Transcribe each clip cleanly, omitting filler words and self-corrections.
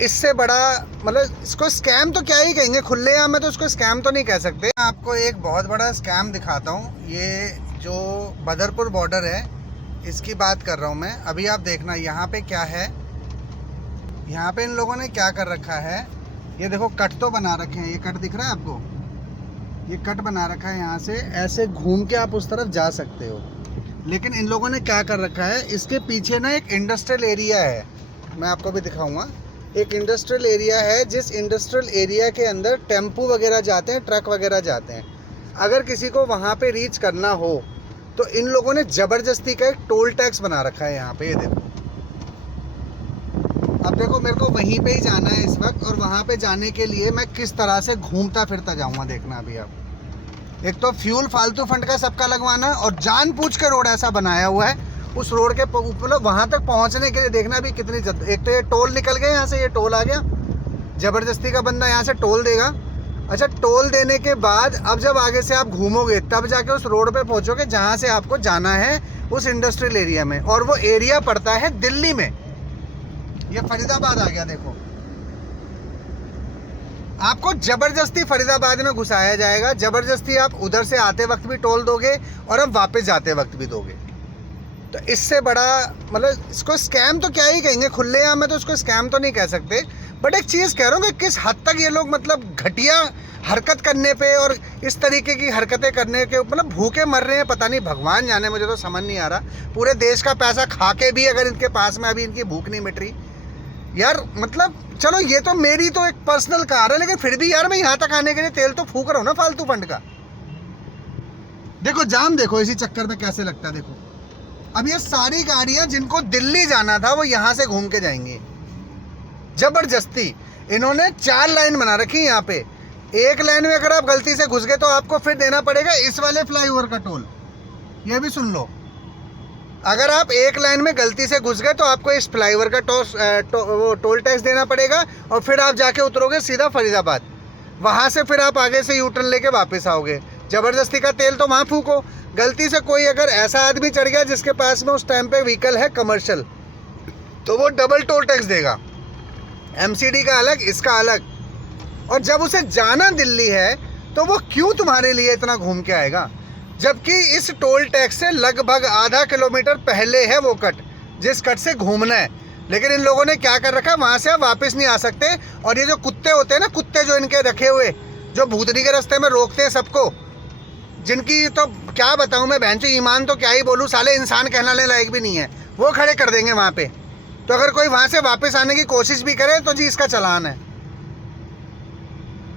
इससे बड़ा मतलब इसको स्कैम तो क्या ही कहेंगे, खुलेआम में तो इसको स्कैम तो नहीं कह सकते। मैं आपको एक बहुत बड़ा स्कैम दिखाता हूँ। ये जो बदरपुर बॉर्डर है इसकी बात कर रहा हूँ मैं। अभी आप देखना यहाँ पे क्या है। यहाँ पे इन लोगों ने क्या कर रखा है, ये देखो कट तो बना रखे हैं। ये कट दिख रहा है आपको, ये कट बना रखा है। यहाँ से ऐसे घूम के आप उस तरफ जा सकते हो। लेकिन इन लोगों ने क्या कर रखा है, इसके पीछे ना एक इंडस्ट्रियल एरिया है, मैं आपको भी दिखाऊंगा। एक इंडस्ट्रियल एरिया है, जिस इंडस्ट्रियल एरिया के अंदर टेम्पू वगैरह जाते हैं, ट्रक वगैरह जाते हैं। अगर किसी को वहाँ पे रीच करना हो तो इन लोगों ने ज़बरदस्ती का एक टोल टैक्स बना रखा है यहाँ पे। ये देखो, अब देखो मेरे को वहीं पे ही जाना है इस वक्त, और वहाँ पे जाने के लिए मैं किस तरह से घूमता फिरता जाऊँगा देखना अभी आप। एक तो फ्यूल फालतू फंड का सबका लगवाना, और जानबूझ के रोड ऐसा बनाया हुआ है उस रोड के मतलब वहाँ तक पहुँचने के लिए देखना भी कितनी एक तो ये टोल निकल गए यहाँ से, ये टोल आ गया, ज़बरदस्ती का बंदा यहाँ से टोल देगा। अच्छा, टोल देने के बाद अब जब आगे से आप घूमोगे तब जाके उस रोड पे पहुँचोगे जहाँ से आपको जाना है, उस इंडस्ट्रियल एरिया में। और वो एरिया पड़ता है दिल्ली में। ये फरीदाबाद आ गया, देखो आपको ज़बरदस्ती फरीदाबाद में घुसाया जाएगा। ज़बरदस्ती आप उधर से आते वक्त भी टोल दोगे और अब वापस जाते वक्त भी दोगे। तो इससे बड़ा मतलब इसको स्कैम तो क्या ही कहेंगे, खुलेआम में तो इसको स्कैम तो नहीं कह सकते। बट एक चीज़ कह रहा हूँ कि किस हद तक ये लोग मतलब घटिया हरकत करने पे और इस तरीके की हरकतें करने के मतलब भूखे मर रहे हैं। पता नहीं, भगवान जाने, मुझे तो समझ नहीं आ रहा। पूरे देश का पैसा खा के भी अगर इनके पास में अभी इनकी भूख नहीं मिट रही यार। मतलब चलो ये तो मेरी तो एक पर्सनल कार है, लेकिन फिर भी यार मैं यहाँ तक आने के लिए तेल तो फूक रहा हूँ ना फालतू फंड का। देखो जाम, देखो इसी चक्कर में कैसे लगता है। देखो अब ये सारी गाड़ियां जिनको दिल्ली जाना था वो यहाँ से घूम के जाएंगी। जबरदस्ती इन्होंने 4 लाइन बना रखी है यहाँ पे। एक लाइन में अगर आप गलती से घुस गए तो आपको फिर देना पड़ेगा इस वाले फ्लाईओवर का टोल। ये भी सुन लो, अगर आप एक लाइन में गलती से घुस गए तो आपको इस फ्लाईओवर का टोल टैक्स देना पड़ेगा, और फिर आप जाके उतरोगे सीधा फरीदाबाद। वहाँ से फिर आप आगे से यू टर्न लेके वापस आओगे। ज़बरदस्ती का तेल तो वहाँ फूको। गलती से कोई अगर ऐसा आदमी चढ़ गया जिसके पास में उस टाइम पे व्हीकल है कमर्शियल, तो वो डबल टोल टैक्स देगा। एमसीडी का अलग, इसका अलग। और जब उसे जाना दिल्ली है तो वो क्यों तुम्हारे लिए इतना घूम के आएगा, जबकि इस टोल टैक्स से लगभग आधा किलोमीटर पहले है वो कट, जिस कट से घूमना है। लेकिन इन लोगों ने क्या कर रखा है, वहाँ से आप वापस नहीं आ सकते। और ये जो कुत्ते होते हैं ना, कुत्ते जो इनके रखे हुए, जो भूतनी के रास्ते में रोकते हैं सबको, जिनकी तो क्या बताऊँ मैं, बहन चो ईमान तो क्या ही बोलूँ, साले इंसान कहलाने लायक भी नहीं है, वो खड़े कर देंगे वहाँ पे। तो अगर कोई वहाँ से वापस आने की कोशिश भी करे तो जी इसका चालान है।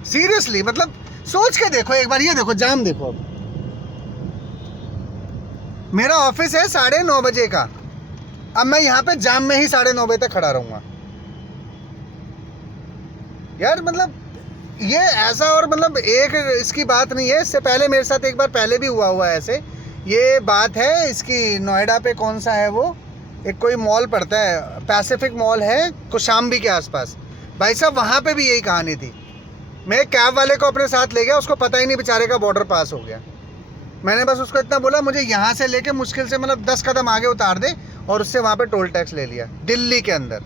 सीरियसली मतलब सोच के देखो एक बार। ये देखो जाम, देखो अब मेरा ऑफिस है 9:30 बजे का, अब मैं यहाँ पे जाम में ही 9:30 बजे तक खड़ा रहूँगा यार। मतलब ये ऐसा, और मतलब एक इसकी बात नहीं है, इससे पहले मेरे साथ एक बार पहले भी हुआ है ऐसे। ये बात है इसकी, नोएडा पे कौन सा है वो, एक कोई मॉल पड़ता है, पैसिफिक मॉल है कौशाम्बी के आसपास। भाई साहब वहाँ पे भी यही कहानी थी। मैं एक कैब वाले को अपने साथ ले गया, उसको पता ही नहीं बेचारे का बॉर्डर पास हो गया। मैंने बस उसको इतना बोला, मुझे यहाँ से लेके मुश्किल से मतलब 10 कदम आगे उतार दे, और उससे वहाँ पे टोल टैक्स ले लिया दिल्ली के अंदर।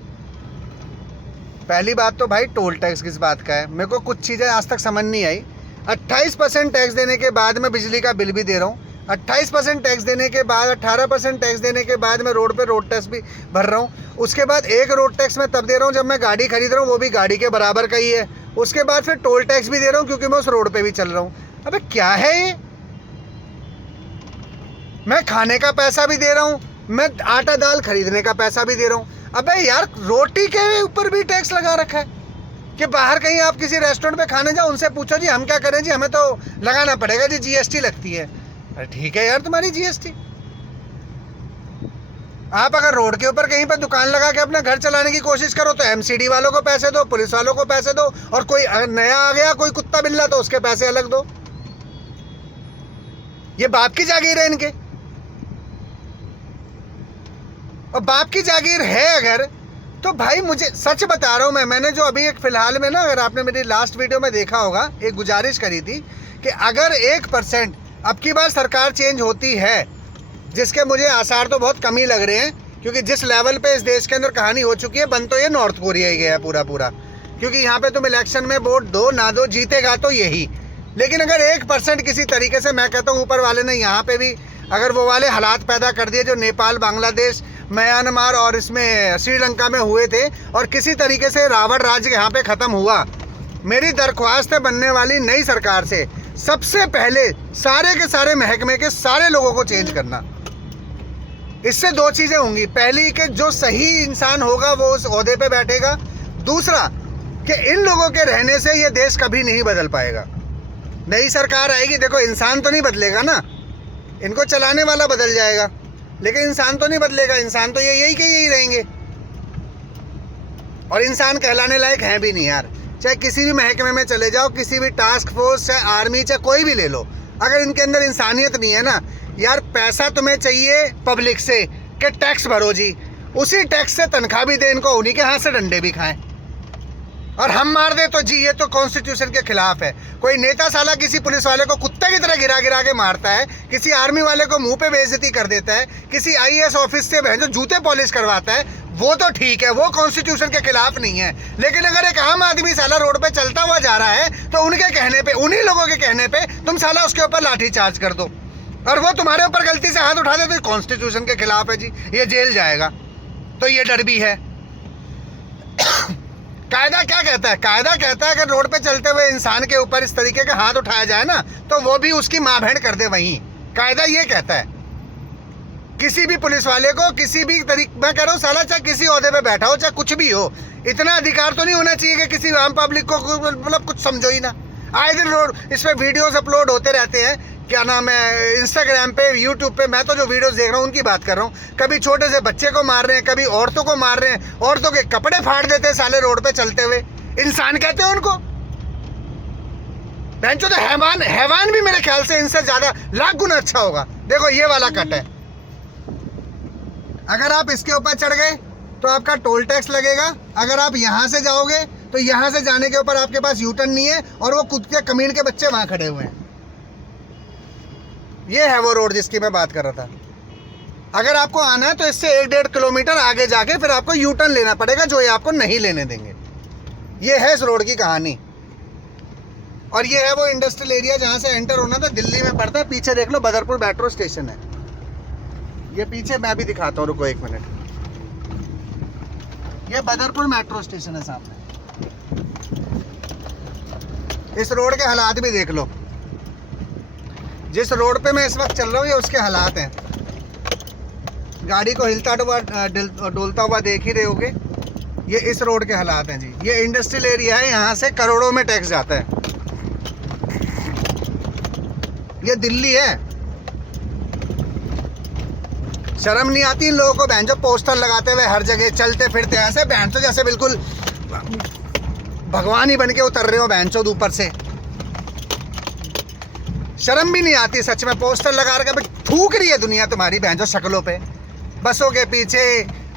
पहली बात तो भाई टोल टैक्स किस बात का है, मेरे को कुछ चीज़ें आज तक समझ नहीं आई। 28% टैक्स देने के बाद मैं बिजली का बिल भी दे रहा हूँ, 28% टैक्स देने के बाद 18% टैक्स देने के बाद मैं रोड पे रोड टैक्स भी भर रहा हूँ। उसके बाद एक रोड टैक्स मैं तब दे रहा हूँ जब मैं गाड़ी खरीद रहा हूँ, वो भी गाड़ी के बराबर का ही है। उसके बाद फिर टोल टैक्स भी दे रहा हूँ क्योंकि मैं उस रोड पे भी चल रहा हूँ। अबे क्या है ये, मैं खाने का पैसा भी दे रहा हूँ, मैं आटा दाल खरीदने का पैसा भी दे रहा हूँ। अबे यार रोटी के ऊपर भी टैक्स लगा रखा है कि बाहर कहीं आप किसी रेस्टोरेंट पे खाने जाओ, उनसे पूछो जी हम क्या करें जी, हमें तो लगाना पड़ेगा जी, जीएसटी लगती है। अरे ठीक है यार तुम्हारी जीएसटी। आप अगर रोड के ऊपर कहीं पर दुकान लगा के अपना घर चलाने की कोशिश करो तो एमसीडी वालों को पैसे दो, पुलिस वालों को पैसे दो, और कोई नया आ गया कोई कुत्ता बिल्ला तो उसके पैसे अलग दो। ये बाप की जागीर है इनके, और बाप की जागीर है अगर तो भाई मुझे सच बता रहा हूं मैंने जो अभी एक फिलहाल में ना, अगर आपने मेरी लास्ट वीडियो में देखा होगा, एक गुजारिश करी थी कि अगर 1% अब की बार सरकार चेंज होती है, जिसके मुझे आसार तो बहुत कम ही लग रहे हैं क्योंकि जिस लेवल पे इस देश के अंदर कहानी हो चुकी है, बन तो ये नॉर्थ कोरिया ही गया है पूरा पूरा। क्योंकि यहाँ पे तुम इलेक्शन में वोट दो ना दो, जीतेगा तो यही। लेकिन अगर 1% किसी तरीके से, मैं कहता हूँ ऊपर वाले ने यहाँ पे भी अगर वो वाले हालात पैदा कर दिए जो नेपाल, बांग्लादेश, म्यांमार और इसमें श्रीलंका में हुए थे, और किसी तरीके से रावण राज्य यहाँ पे ख़त्म हुआ, मेरी दरख्वास्त है बनने वाली नई सरकार से सबसे पहले सारे के सारे महकमे के सारे लोगों को चेंज करना। इससे दो चीज़ें होंगी, पहली कि जो सही इंसान होगा वो उस ओहदे पे बैठेगा, दूसरा कि इन लोगों के रहने से ये देश कभी नहीं बदल पाएगा। नई सरकार आएगी, देखो इंसान तो नहीं बदलेगा ना, इनको चलाने वाला बदल जाएगा, लेकिन इंसान तो नहीं बदलेगा। इंसान तो यही के यही रहेंगे, और इंसान कहलाने लायक हैं भी नहीं यार। चाहे किसी भी महकमे में चले जाओ, किसी भी टास्क फोर्स, चाहे आर्मी, चाहे कोई भी ले लो, अगर इनके अंदर इंसानियत नहीं है ना यार, पैसा तुम्हें चाहिए पब्लिक से कि टैक्स भरो जी, उसी टैक्स से तनख्वाह भी दे इनको, उन्हीं के हाथ से डंडे भी खाएं, और हम मार दे तो जी ये तो कॉन्स्टिट्यूशन के खिलाफ है। कोई नेता साला किसी पुलिस वाले को कुत्ते की तरह गिरा गिरा के मारता है, किसी आर्मी वाले को मुंह पे बेइज्जती कर देता है, किसी आईएएस ऑफिस से जो जूते पॉलिश करवाता है, वो तो ठीक है, वो कॉन्स्टिट्यूशन के खिलाफ नहीं है। लेकिन अगर एक आम आदमी साला रोड पे चलता हुआ जा रहा है तो उनके कहने पे, उन्हीं लोगों के कहने पे तुम साला उसके ऊपर लाठी चार्ज कर दो, और वो तुम्हारे ऊपर गलती से हाथ उठा दे तो कॉन्स्टिट्यूशन के खिलाफ है जी, ये जेल जाएगा। तो ये डर भी है। कायदा क्या कहता है? कायदा कहता है अगर रोड पे चलते हुए इंसान के ऊपर इस तरीके का हाथ उठाया जाए ना, तो वो भी उसकी माँ बहन कर दे वहीं। कायदा ये कहता है किसी भी पुलिस वाले को, किसी भी तरीके, मैं कह रहा हूँ साला चाहे किसी ओहदे पे बैठा हो, चाहे कुछ भी हो, इतना अधिकार तो नहीं होना चाहिए कि किसी आम पब्लिक को मतलब कुछ समझो ही ना। आए दिन रोड इस पर वीडियोस अपलोड होते रहते हैं, क्या नाम है, इंस्टाग्राम पे, यूट्यूब पे। मैं तो जो वीडियोस देख रहा हूँ उनकी बात कर रहा हूँ। कभी छोटे से बच्चे को मार रहे हैं, कभी औरतों को मार रहे हैं, औरतों के कपड़े फाड़ देते हैं साले रोड पे चलते हुए। इंसान कहते हैं उनको? बेंचो तो हैवान, हैवान भी मेरे ख्याल से इनसे ज्यादा लाख गुना अच्छा होगा। देखो ये वाला कट है, अगर आप इसके ऊपर चढ़ गए तो आपका टोल टैक्स लगेगा। अगर आप यहाँ से जाओगे तो यहाँ से जाने के ऊपर आपके पास यूटर्न नहीं है, और वो कुत्ते कमीन के बच्चे वहां खड़े हुए हैं। ये है वो रोड जिसकी मैं बात कर रहा था। अगर आपको आना है तो इससे 1-1.5 किलोमीटर आगे जाके फिर आपको यू टर्न लेना पड़ेगा, जो ये आपको नहीं लेने देंगे। ये है इस रोड की कहानी। और ये है वो इंडस्ट्रियल एरिया जहाँ से एंटर होना था, दिल्ली में पड़ता है। पीछे देख लो बदरपुर मेट्रो स्टेशन है, ये पीछे मैं भी दिखाता हूँ, रुको 1 मिनट। ये बदरपुर मेट्रो स्टेशन है सामने। इस रोड के हालात भी देख लो, जिस रोड पे मैं इस वक्त चल रहा हूँ ये उसके हालात हैं। गाड़ी को हिलता डोलता हुआ देख ही रहे होगे। ये इस रोड के हालात हैं जी। ये इंडस्ट्रियल एरिया है, यहाँ से करोड़ों में टैक्स जाता है। ये दिल्ली है। शर्म नहीं आती इन लोगों को? बहन जो पोस्टर लगाते हुए हर जगह चलते फिरते ऐसे, बहन तो जैसे बिल्कुल भगवान ही बन के उतर रहे हो बहन चोद ऊपर से। शर्म भी नहीं आती सच में। पोस्टर लगा के थूक रही है दुनिया तुम्हारी बहन जो शक्लों पे, बसों के पीछे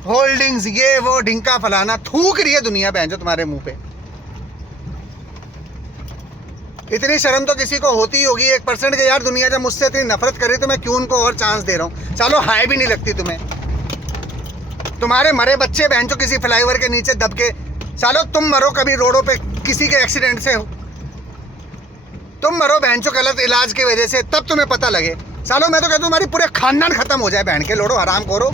होल्डिंग्स, ये वो ढिंका फलाना, थूक रही है दुनिया बहन जो तुम्हारे मुंह पे। इतनी शर्म तो किसी को होती होगी 1% के, यार दुनिया जब मुझसे इतनी नफरत कर रही तो मैं क्यों उनको और चांस दे रहा हूँ। चलो हाय भी नहीं लगती तुम्हें। तुम्हारे मरे बच्चे बहन जो किसी फ्लाईओवर के नीचे दब के, चलो तुम मरो कभी रोडों पे किसी के एक्सीडेंट से, तुम मरो बहन चो गलत इलाज की वजह से, तब तुम्हें पता लगे। चलो मैं तो कहता हूँ तुम्हारी पूरे खानदान खत्म हो जाए बहन के लोड़ो, हराम करो।